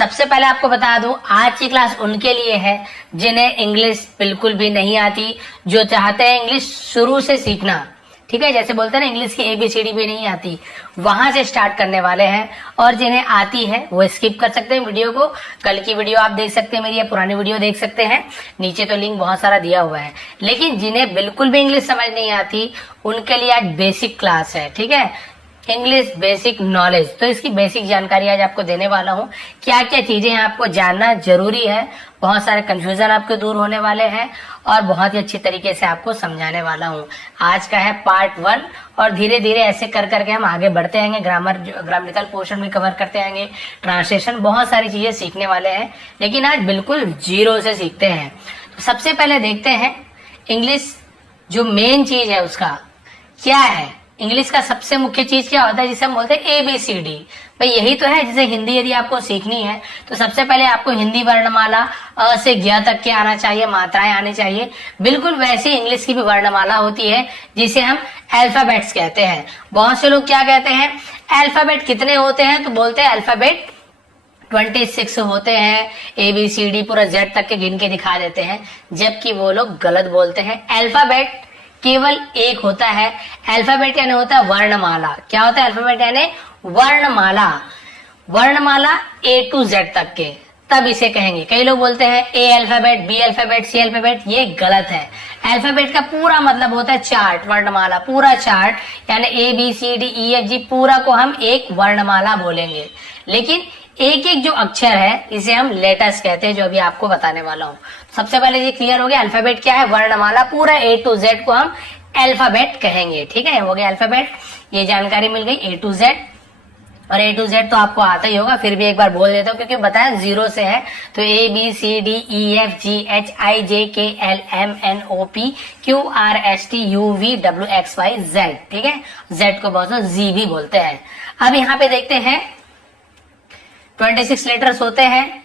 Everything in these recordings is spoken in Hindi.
सबसे पहले आपको बता दूं, आज की क्लास उनके लिए है जिन्हें इंग्लिश बिल्कुल भी नहीं आती, जो चाहते हैं इंग्लिश शुरू से सीखना। ठीक है, जैसे बोलते हैं ना इंग्लिश की ABCD भी नहीं आती, वहां से स्टार्ट करने वाले हैं। और जिन्हें आती है वो स्किप कर सकते हैं वीडियो को। कल की वीडियो आप देख सकते हैं, मेरी या पुरानी वीडियो देख सकते हैं, नीचे तो लिंक बहुत सारा दिया हुआ है। लेकिन जिन्हें बिल्कुल भी इंग्लिश समझ नहीं आती उनके लिए आज बेसिक क्लास है। ठीक है, इंग्लिश बेसिक नॉलेज। तो इसकी बेसिक जानकारी आज आपको देने वाला हूँ, क्या क्या चीजें आपको जानना जरूरी है। बहुत सारे कंफ्यूजन आपके दूर होने वाले हैं और बहुत ही अच्छी तरीके से आपको समझाने वाला हूँ। आज का है पार्ट 1 और धीरे धीरे ऐसे कर करके हम आगे बढ़ते आएंगे। ग्रामरिकल पोर्शन भी कवर करते आएंगे, ट्रांसलेशन, बहुत सारी चीजें सीखने वाले हैं। लेकिन आज बिल्कुल जीरो से सीखते हैं। तो सबसे पहले देखते हैं इंग्लिश जो मेन चीज है उसका क्या है। इंग्लिश का सबसे मुख्य चीज क्या होता है, जिसे हम बोलते हैं ABCD। भाई यही तो है। जैसे हिंदी यदि आपको सीखनी है तो सबसे पहले आपको हिंदी वर्णमाला अ से ज्ञ तक के आना चाहिए, मात्राएं आनी चाहिए। बिल्कुल वैसे इंग्लिश की भी वर्णमाला होती है जिसे हम अल्फाबेट्स कहते हैं। बहुत से लोग क्या कहते हैं, अल्फाबेट कितने होते हैं, तो बोलते हैं अल्फाबेट 26 होते हैं। ABCD पूरा Z तक के गिन के दिखा देते हैं, जबकि वो लोग गलत बोलते हैं। अल्फाबेट केवल एक होता है। अल्फाबेट यानी होता है वर्णमाला। क्या होता है अल्फाबेट यानी वर्णमाला। वर्णमाला A to Z तक के, तब इसे कहेंगे। कई लोग बोलते हैं A alphabet, B alphabet, C alphabet, ये गलत है। अल्फाबेट का पूरा मतलब होता है चार्ट, वर्णमाला, पूरा चार्ट यानी ABCDEFG पूरा को हम एक वर्णमाला बोलेंगे। लेकिन एक एक जो अक्षर है इसे हम लेटर्स कहते हैं, जो अभी आपको बताने वाला हूँ। सबसे पहले ये क्लियर हो गया, अल्फाबेट क्या है, वर्णमाला। पूरा A to Z को हम अल्फाबेट कहेंगे। ठीक है, हो गया अल्फाबेट, ये जानकारी मिल गई A to Z। और A to Z तो आपको आता ही होगा, फिर भी एक बार बोल देता हूँ क्योंकि बताया जीरो से है। तो ABCDEFGHIJKLMNOPQRSTUVWXYZ। ठीक है, Z को बहुत Z भी बोलते हैं। अब यहाँ पे देखते हैं 26 लेटर्स होते हैं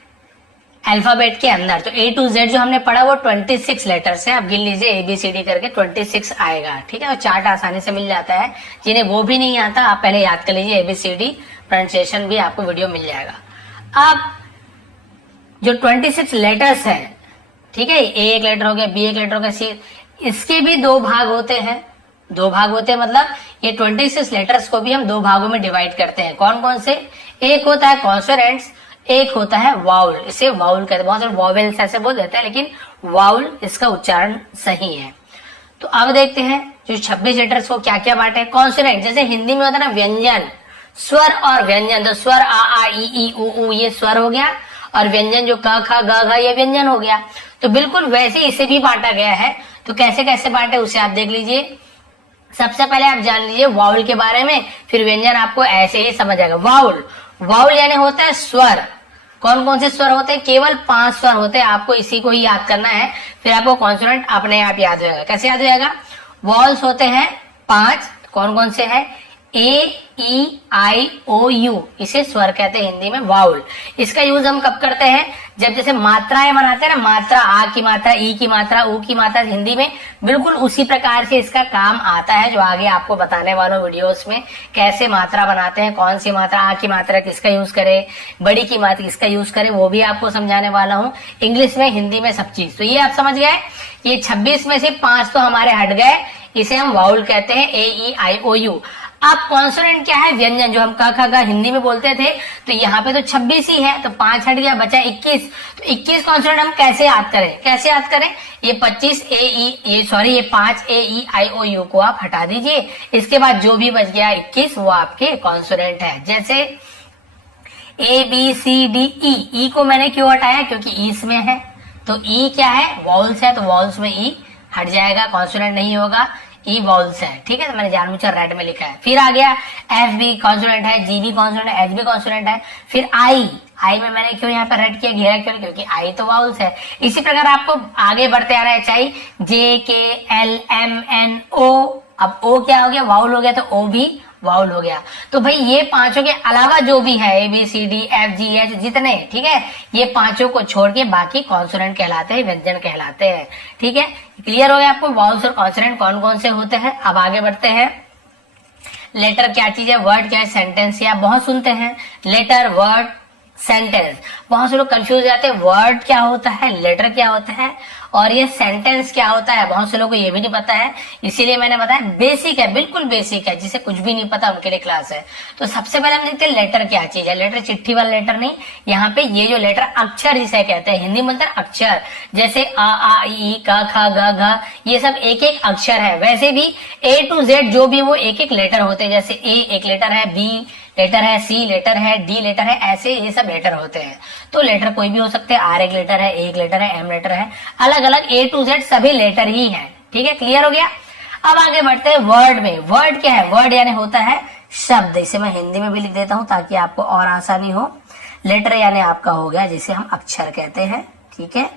अल्फाबेट के अंदर। तो A to Z जो हमने पढ़ा वो 26 लेटर्स है। अब गिन लीजिए ABCD करके 26 आएगा। ठीक है, और चार्ट आसानी से मिल जाता है। जिन्हें वो भी नहीं आता आप पहले याद कर लीजिए ABCD, प्रोनाउंसिएशन भी आपको वीडियो मिल जाएगा। अब जो 26 लेटर्स है, ठीक है, A एक लेटर हो गया, B एक लेटर हो गया, C, इसके भी दो भाग होते हैं। दो भाग होते हैं मतलब ये 26 लेटर्स को भी हम दो भागों में डिवाइड करते हैं। कौन कौन से, एक होता है कॉन्सोनेंट्स, एक होता है वाउल। इसे वाउल कहते हैं, बहुत सारे वॉवेल्स ऐसे बोल देते हैं, लेकिन वाउल इसका उच्चारण सही है। तो अब देखते हैं जो 26 लेटर्स को क्या क्या बांटे। कॉन्सोनेंट जैसे हिंदी में होता है ना व्यंजन, स्वर और व्यंजन। तो स्वर आ ई ई उ ये स्वर हो गया, और व्यंजन जो क ख ग घ ये व्यंजन हो गया। तो बिल्कुल वैसे इसे भी बांटा गया है। तो कैसे कैसे बांटे उसे आप देख लीजिए। सबसे पहले आप जान लीजिए वाउल के बारे में, फिर व्यंजन आपको ऐसे ही समझ आएगा। वाउल, वाउल यानी होता है स्वर। कौन कौन से स्वर होते हैं, केवल 5 स्वर होते हैं। आपको इसी को ही याद करना है, फिर आपको कॉन्सोनेंट अपने आप याद हो जाएगा। कैसे याद हो जाएगा, वॉल्स होते हैं 5। कौन कौन से हैं, AEIOU, इसे स्वर कहते हैं हिंदी में, वाउल। इसका यूज हम कब करते हैं, जब जैसे मात्राएं बनाते हैं ना, मात्रा, आ की मात्रा, ई की मात्रा, ऊ की मात्रा, हिंदी में बिल्कुल उसी प्रकार से इसका काम आता है, जो आगे आपको बताने वालों वीडियोस में। कैसे मात्रा बनाते हैं, कौन सी मात्रा, आ की मात्रा किसका यूज करे, बड़ी की मात्रा किसका यूज करे, वो भी आपको समझाने वाला हूँ। इंग्लिश में, हिंदी में, सब चीज। तो ये आप समझ गए। ये 26 में से 5 तो हमारे हट गए, इसे हम वाउल कहते हैं, AEIOU। अब कॉन्सोनेंट क्या है, व्यंजन, जो हम क ख ग हिंदी में बोलते थे। तो यहाँ पे तो 26 ही है, तो 5 हट गया, बचा 21। तो 21 कॉन्सोनेंट हम कैसे याद करें, कैसे याद करें, ये 25 ये 5 AEIOU को आप हटा दीजिए। इसके बाद जो भी बच गया 21 वो आपके कॉन्सोनेंट है। जैसे ABCDE, ई को मैंने क्यों हटाया, क्योंकि ई इसमें है। तो ई क्या है, वॉल्स है, तो वॉल्स में ई हट जाएगा, कॉन्सोनेंट नहीं होगा, ई वॉल्स है। ठीक है, तो मैंने जानबूझकर रेड में लिखा है। फिर आ गया एफ भी कॉन्सोनेंट है, जी भी कॉन्सोनेंट है, एच भी कॉन्सोनेंट है। फिर आई में मैंने क्यों यहाँ पर रेड किया, घेरा क्यों, क्योंकि आई तो वाउल्स है। इसी प्रकार आपको आगे बढ़ते आ रहा है, चाहे JKLMNO। अब ओ क्या हो गया, वाउल हो गया, तो ओ भी वाउल हो गया। तो भाई ये पांचों के अलावा जो भी है ABCDFGH जितने, ठीक है, ये पांचों को छोड़ के बाकी कॉन्सोनेंट कहलाते हैं, व्यंजन कहलाते हैं। ठीक है, क्लियर हो गया आपको वाउल्स और कॉन्सोनेंट कौन कौन से होते हैं। अब आगे बढ़ते हैं। लेटर क्या चीज है, वर्ड क्या है, सेंटेंस या बहुत सुनते हैं लेटर, वर्ड, सेंटेंस। बहुत से लोग कंफ्यूज हो जाते हैं, वर्ड क्या होता है, लेटर क्या होता है और ये सेंटेंस क्या होता है। बहुत से लोगों को ये भी नहीं पता है, इसीलिए मैंने बताया बेसिक है, बिल्कुल बेसिक है, जिसे कुछ भी नहीं पता उनके लिए क्लास है। तो सबसे पहले हम देखते हैं लेटर क्या चीज है। लेटर चिट्ठी वाला लेटर नहीं, यहाँ पे ये जो लेटर अक्षर जिसे कहते हैं, हिंदी में बोलते हैं अक्षर, जैसे आ ई क ख ग घ, ये सब एक एक अक्षर है। वैसे भी A to Z जो भी वो एक एक लेटर होते हैं, जैसे A एक लेटर है, B लेटर है, C लेटर है, D लेटर है, ऐसे ये सब लेटर होते हैं। तो लेटर कोई भी हो सकते हैं, R एक लेटर है, A एक लेटर है, M लेटर है, अलग अलग A to Z सभी लेटर ही हैं। ठीक है, क्लियर हो गया। अब आगे बढ़ते हैं वर्ड में। वर्ड क्या है? वर्ड यानी होता है शब्द। इसे मैं हिंदी में भी लिख देता हूं ताकि आपको और आसानी हो। लेटर यानी आपका हो गया जिसे हम अक्षर कहते हैं, ठीक है,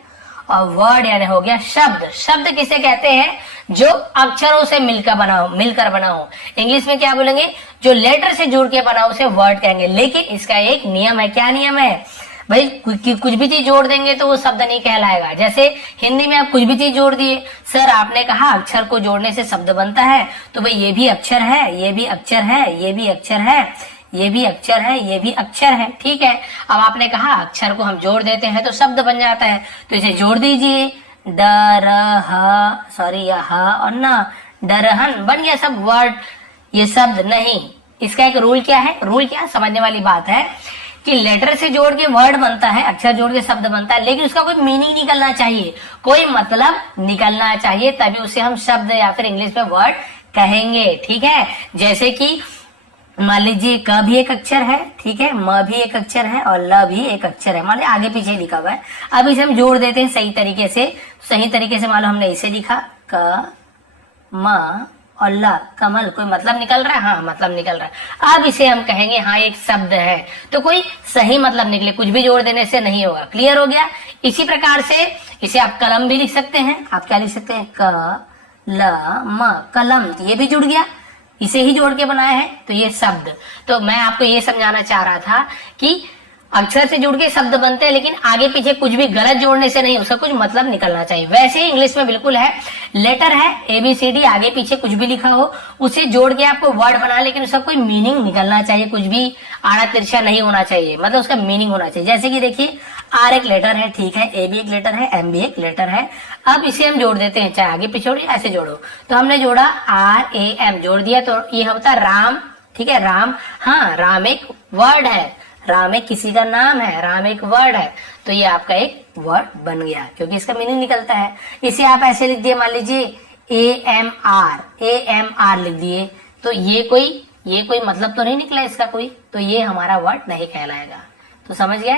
और वर्ड यानी हो गया शब्द। शब्द किसे कहते हैं? जो अक्षरों से मिलकर बना हो। इंग्लिश में क्या बोलेंगे? जो लेटर से जुड़ के बना हो उसे वर्ड कहेंगे। लेकिन इसका एक नियम है। क्या नियम है भाई? कुछ भी चीज जोड़ देंगे तो वो शब्द नहीं कहलाएगा। जैसे हिंदी में आप कुछ भी चीज जोड़ दिए, सर आपने कहा अक्षर को जोड़ने से शब्द बनता है, तो भाई ये भी अक्षर है, ये भी अक्षर है, ये भी अक्षर है, ये भी अक्षर है, ये भी अक्षर है, ठीक है। अब आपने कहा अक्षर को हम जोड़ देते हैं तो शब्द बन जाता है, तो इसे जोड़ दीजिए। ह और न, डरहन बन गया सब वर्ड, ये शब्द नहीं। इसका एक रूल क्या है? रूल क्या समझने वाली बात है कि लेटर से जोड़ के वर्ड बनता है, अक्षर जोड़ के शब्द बनता है, लेकिन उसका कोई मीनिंग निकलना चाहिए, कोई मतलब निकलना चाहिए, तभी उसे हम शब्द या फिर इंग्लिश में वर्ड कहेंगे, ठीक है। जैसे कि मान लीजिए क भी एक अक्षर है, ठीक है, म भी एक अक्षर है और ल भी एक अक्षर है, मान लीजिए आगे पीछे लिखा हुआ है। अब इसे हम जोड़ देते हैं सही तरीके से। मान लो हमने इसे लिखा क म और ल, कमल, कोई मतलब निकल रहा है? हाँ, मतलब निकल रहा है। अब इसे हम कहेंगे हाँ एक शब्द है, तो कोई सही मतलब निकले, कुछ भी जोड़ देने से नहीं होगा। क्लियर हो गया। इसी प्रकार से इसे आप कलम भी लिख सकते हैं। आप क्या लिख सकते हैं? क ल म, कलम, ये भी जुड़ गया, इसे ही जोड़ के बनाया है, तो ये शब्द। तो मैं आपको ये समझाना चाह रहा था कि अक्षर से जुड़ के शब्द बनते हैं, लेकिन आगे पीछे कुछ भी गलत जोड़ने से नहीं, उसका कुछ मतलब निकलना चाहिए। वैसे ही इंग्लिश में बिल्कुल है, लेटर है ABCD, आगे पीछे कुछ भी लिखा हो उसे जोड़ के आपको वर्ड बना, लेकिन उसका कोई मीनिंग निकलना चाहिए, कुछ भी आड़ा तिरछा नहीं होना चाहिए, मतलब उसका मीनिंग होना चाहिए। जैसे कि देखिए R एक लेटर है, ठीक है, A भी एक लेटर है, M भी एक लेटर है। अब इसे हम जोड़ देते हैं, चाहे आगे पीछे जोड़ो ऐसे जोड़ो। तो हमने जोड़ा RAM, जोड़ दिया, तो ये होता है राम, ठीक है, राम। हाँ, राम एक वर्ड है, राम एक किसी का नाम है, राम एक वर्ड है, तो ये आपका एक वर्ड बन गया, क्योंकि इसका मीनिंग निकलता है। इसे आप ऐसे लिख दिए, मान लीजिए AMR लिख दिए, तो ये कोई मतलब तो नहीं निकला इसका कोई, तो ये हमारा वर्ड नहीं कहलाएगा। तो समझ गए,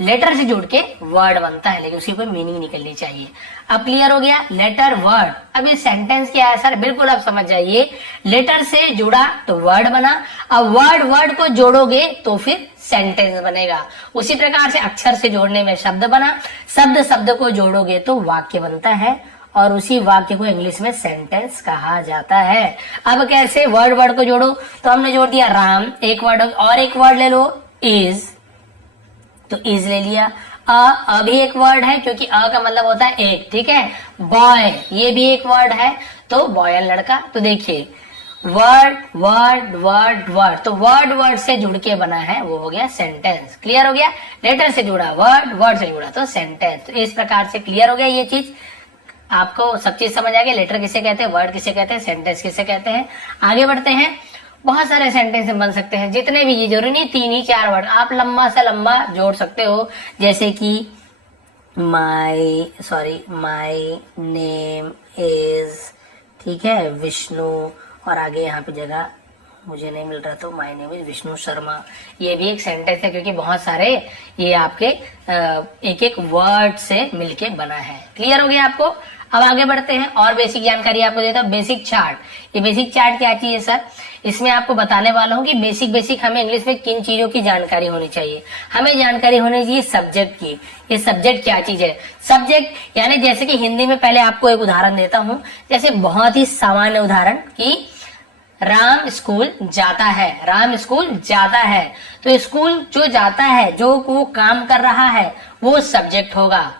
लेटर से जुड़ के वर्ड बनता है, लेकिन उसकी कोई मीनिंग निकलनी चाहिए। अब क्लियर हो गया लेटर वर्ड। अब ये सेंटेंस क्या है सर? बिल्कुल आप समझ जाइए, लेटर से जुड़ा तो वर्ड बना, अब वर्ड को जोड़ोगे तो फिर सेंटेंस बनेगा। उसी प्रकार से अक्षर से जोड़ने में शब्द बना, शब्द को जोड़ोगे तो वाक्य बनता है, और उसी वाक्य को इंग्लिश में सेंटेंस कहा जाता है। अब कैसे? वर्ड को जोड़ो, तो हमने जोड़ दिया राम, एक वर्ड, और एक वर्ड ले लो इज, तो इज ले लिया। अ भी एक वर्ड है, क्योंकि अ का मतलब होता है एक, ठीक है। बॉय, ये भी एक वर्ड है, तो बॉय लड़का। तो देखिए वर्ड, तो वर्ड से जुड़ के बना है, वो हो गया सेंटेंस। क्लियर हो गया, लेटर से जुड़ा वर्ड से जुड़ा तो सेंटेंस। तो इस प्रकार से क्लियर हो गया, ये चीज आपको सब चीज समझ आ गई। लेटर किसे कहते हैं, वर्ड किसे कहते हैं, सेंटेंस किसे कहते हैं। आगे बढ़ते हैं, बहुत सारे सेंटेंस बन सकते हैं, जितने भी, ये जरूरी नहीं 3 ही 4 वर्ड, आप लंबा सा लंबा जोड़ सकते हो। जैसे कि माई नेम इज, ठीक है, विष्णु, और आगे यहाँ पे जगह मुझे नहीं मिल रहा, तो my name is Vishnu Sharma, ये भी एक सेंटेंस है, क्योंकि बहुत सारे ये आपके एक एक वर्ड से मिलके बना है। क्लियर हो गया आपको। अब आगे बढ़ते हैं, और बेसिक जानकारी आपको देता हूँ। Basic chart. ये बेसिक चार्ट क्या चीज है सर? इसमें आपको बताने वाला हूँ कि बेसिक हमें इंग्लिश में किन चीजों की जानकारी होनी चाहिए। हमें जानकारी होनी चाहिए सब्जेक्ट की। ये सब्जेक्ट क्या चीज है? सब्जेक्ट यानी जैसे कि हिंदी में, पहले आपको एक उदाहरण देता हूँ, जैसे बहुत ही सामान्य उदाहरण कि राम स्कूल जाता है, राम स्कूल जाता है, तो स्कूल जो जाता है, जो वो काम कर रहा है, वो सब्जेक्ट होगा।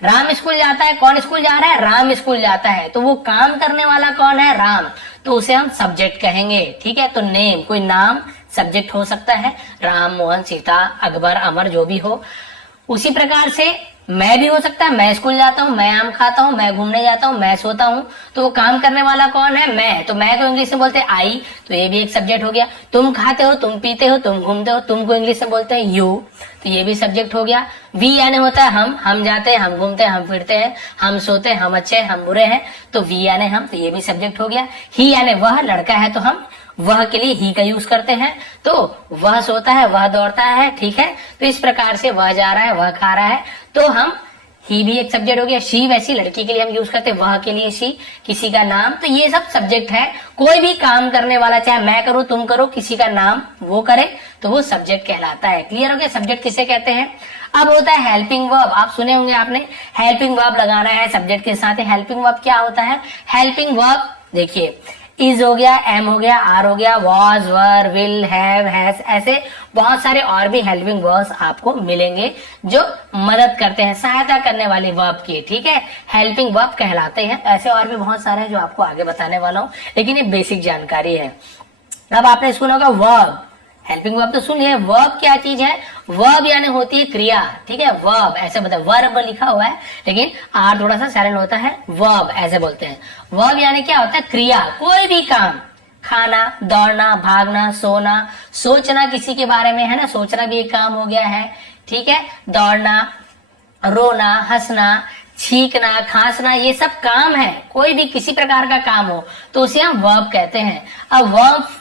राम स्कूल जाता है, कौन स्कूल जा रहा है? राम स्कूल जाता है, तो वो काम करने वाला कौन है? राम, तो उसे हम सब्जेक्ट कहेंगे, ठीक है। तो नेम, कोई नाम सब्जेक्ट हो सकता है, राम, मोहन, सीता, अकबर, अमर, जो भी हो। उसी प्रकार से मैं भी हो सकता है, मैं स्कूल जाता हूँ, मैं आम खाता हूँ, मैं घूमने जाता हूँ, मैं सोता हूँ। तो वो काम करने वाला कौन है? मैं। तो मैं को इंग्लिश में बोलते हैं आई, तो ये भी एक सब्जेक्ट हो गया। तुम खाते हो, तुम पीते हो, तुम घूमते हो, तुमको इंग्लिश में बोलते हैं यू, तो ये भी सब्जेक्ट हो गया। वी यानी होता है हम जाते हैं, हम घूमते हैं, हम फिरते हैं, हम सोते हैं, हम अच्छे हैं, हम बुरे हैं, तो वी यानी हम, तो ये भी सब्जेक्ट हो गया। ही यानी वह, लड़का है तो हम वह के लिए ही का यूज करते हैं, तो वह सोता है, वह दौड़ता है, ठीक है। तो इस प्रकार से वह जा रहा है, वह खा रहा है, तो हम ही भी एक सब्जेक्ट हो गया। शी वैसी लड़की के लिए हम यूज करते हैं, वह के लिए शी, किसी का नाम, तो ये सब सब्जेक्ट है। कोई भी काम करने वाला, चाहे मैं करूं, तुम करो, किसी का नाम वो करे, तो वो सब्जेक्ट कहलाता है। क्लियर हो गया? सब्जेक्ट किसे कहते हैं? अब होता है हेल्पिंग वर्ब। आप सुने होंगे आपने, हेल्पिंग वर्ब लगाना है सब्जेक्ट के साथ। हेल्पिंग वर्ब क्या होता है? हेल्पिंग वर्ब देखिए, इज हो गया, एम हो गया, आर हो गया, was, were, will, have, has, ऐसे बहुत सारे और भी हेल्पिंग वर्ब्स आपको मिलेंगे जो मदद करते हैं, सहायता करने वाले वर्ब की, ठीक है, हेल्पिंग वर्ब कहलाते हैं। ऐसे और भी बहुत सारे हैं जो आपको आगे बताने वाला हूं, लेकिन ये बेसिक जानकारी है। अब आपने सुना होगा वर्ब, हेल्पिंग वर्ब तो सुन लिया। वर्ब क्या चीज है? वर्ब यानी होती है क्रिया, ठीक है। वर्ब ऐसे बोलते हैं, वर्ब लिखा हुआ है लेकिन आर थोड़ा सा साइलेंट होता है, वर्ब ऐसे बोलते हैं। वर्ब यानी क्या होता है? क्रिया, कोई भी काम, खाना, दौड़ना, भागना, सोना, सोचना किसी के बारे में, है ना, सोचना भी एक काम हो गया है, ठीक है। दौड़ना, रोना, हंसना, छींकना, खांसना, ये सब काम है। कोई भी किसी प्रकार का काम हो तो उसे हम वर्ब कहते हैं। अब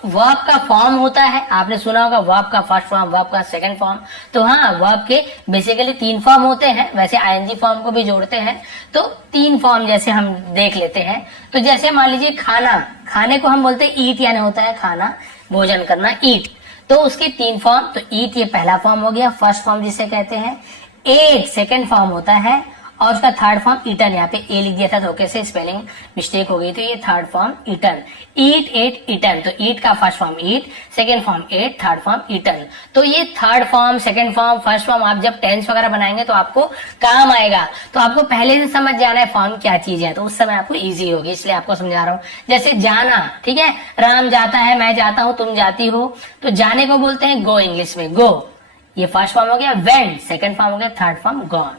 वर्ब का फॉर्म होता है, आपने सुना होगा वर्ब का फर्स्ट फॉर्म, वर्ब का सेकंड फॉर्म। तो हाँ, वर्ब के बेसिकली 3 फॉर्म होते हैं, वैसे आईएनजी फॉर्म को भी जोड़ते हैं, तो 3 फॉर्म जैसे हम देख लेते हैं। तो जैसे मान लीजिए खाना, खाने को हम बोलते हैं ईट, यानी होता है खाना, भोजन करना, ईट। तो उसके 3 फॉर्म, तो ईट ये पहला फॉर्म हो गया, फर्स्ट फॉर्म जिसे कहते हैं। एट सेकंड फॉर्म होता है, और उसका थर्ड फॉर्म ईटन, यहाँ पे ए लिख दिया था धोखे से, स्पेलिंग मिस्टेक हो गई, तो ये third form eaten. Eat, ate, eaten, तो ईट का first form eat, second form ate, third form eaten. तो ये third form, second form, first form आप जब टेंस वगैरह बनाएंगे तो आपको काम आएगा। तो आपको पहले से समझ जाना है फॉर्म क्या चीज है, तो उस समय आपको ईजी होगी, इसलिए आपको समझा रहा हूँ। जैसे जाना, ठीक है, राम जाता है, मैं जाता हूँ, तुम जाती हो, तो जाने को बोलते हैं गो, इंग्लिश में गो, ये फर्स्ट फॉर्म हो गया। वेंट सेकंड फॉर्म हो गया, थर्ड फॉर्म गॉन,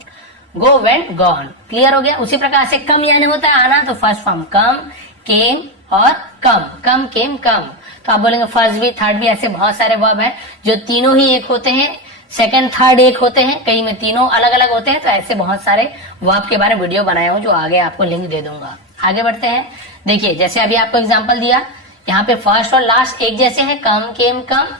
गो, वेंट, गॉन। क्लियर हो गया? उसी प्रकार से कम यानी होता है आना, तो फर्स्ट फॉर्म कम, केम और कम, कम, केम, कम। तो आप बोलेंगे फर्स्ट भी, थर्ड भी, ऐसे बहुत सारे वर्ब हैं जो तीनों ही एक होते हैं, सेकंड थर्ड एक होते हैं, कई में तीनों अलग अलग होते हैं। तो ऐसे बहुत सारे वर्ब के बारे में वीडियो बनाया हूं जो आगे आपको लिंक दे दूंगा। आगे बढ़ते हैं। देखिए जैसे अभी आपको एग्जाम्पल दिया, यहाँ पे फर्स्ट और लास्ट एक जैसे हैं, कम, केम, कम,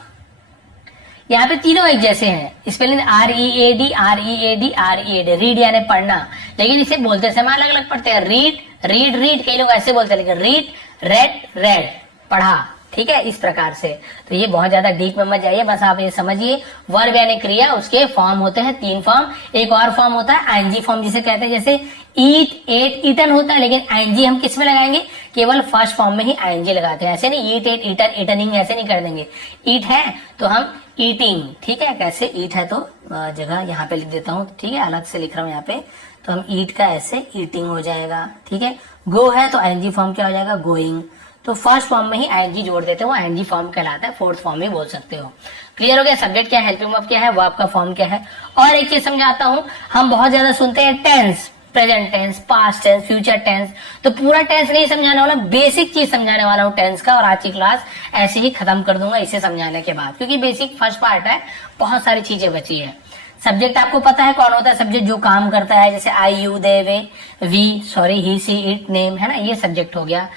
यहाँ पे तीनों एक जैसे हैं। Spelling READ, READ, READ, read यानी पढ़ना, लेकिन इसे बोलते समय अलग अलग पढ़ते हैं। रीड, रीड, रीड, कई लोग ऐसे बोलते हैं, लेकिन रीड, रेड, रेड, पढ़ा, ठीक है, इस प्रकार से। तो ये बहुत ज्यादा डीप में मत जाइए, बस आप ये समझिए वर्ब यानी क्रिया, उसके फॉर्म होते हैं 3 फॉर्म। एक और फॉर्म होता है आईएनजी फॉर्म जिसे कहते हैं, जैसे ईट, एट, ईटन होता है, लेकिन आईएनजी हम किस में लगाएंगे? केवल फर्स्ट फॉर्म में ही आईएनजी लगाते हैं, ऐसे नहीं ईट, एट, ईटन, ईटनिंग ऐसे नहीं कर देंगे। ईट है तो हम ईटिंग, ठीक है, कैसे ईट है तो जगह यहाँ पे लिख देता हूँ, ठीक है, अलग से लिख रहा हूँ यहाँ पे, तो हम ईट का ऐसे ईटिंग हो जाएगा, ठीक है। गो है तो आईएनजी फॉर्म क्या हो जाएगा? गोइंग। तो फर्स्ट फॉर्म में ही आईएनजी जोड़ देते हो, आईएनजी फॉर्म कहलाता है, फोर्थ फॉर्म में बोल सकते हो। क्लियर हो गया? सब्जेक्ट क्या है, हेल्पिंग वर्ब क्या है, वर्ब का फॉर्म क्या है। और एक चीज समझाता हूँ, हम बहुत ज्यादा सुनते हैं tense, present tense, past tense, future tense, तो पूरा टेंस नहीं समझाने वाला, बेसिक चीज समझाने वाला हूँ टेंस का, और आज की क्लास ऐसे ही खत्म कर दूंगा इसे समझाने के बाद, क्योंकि बेसिक फर्स्ट पार्ट है, बहुत सारी चीजें बची है। सब्जेक्ट आपको पता है कौन होता है? सब्जेक्ट जो काम करता है, जैसे आई, यू, दे, वे, we, sorry, he, she, it, name, है ना, ये सब्जेक्ट हो गया।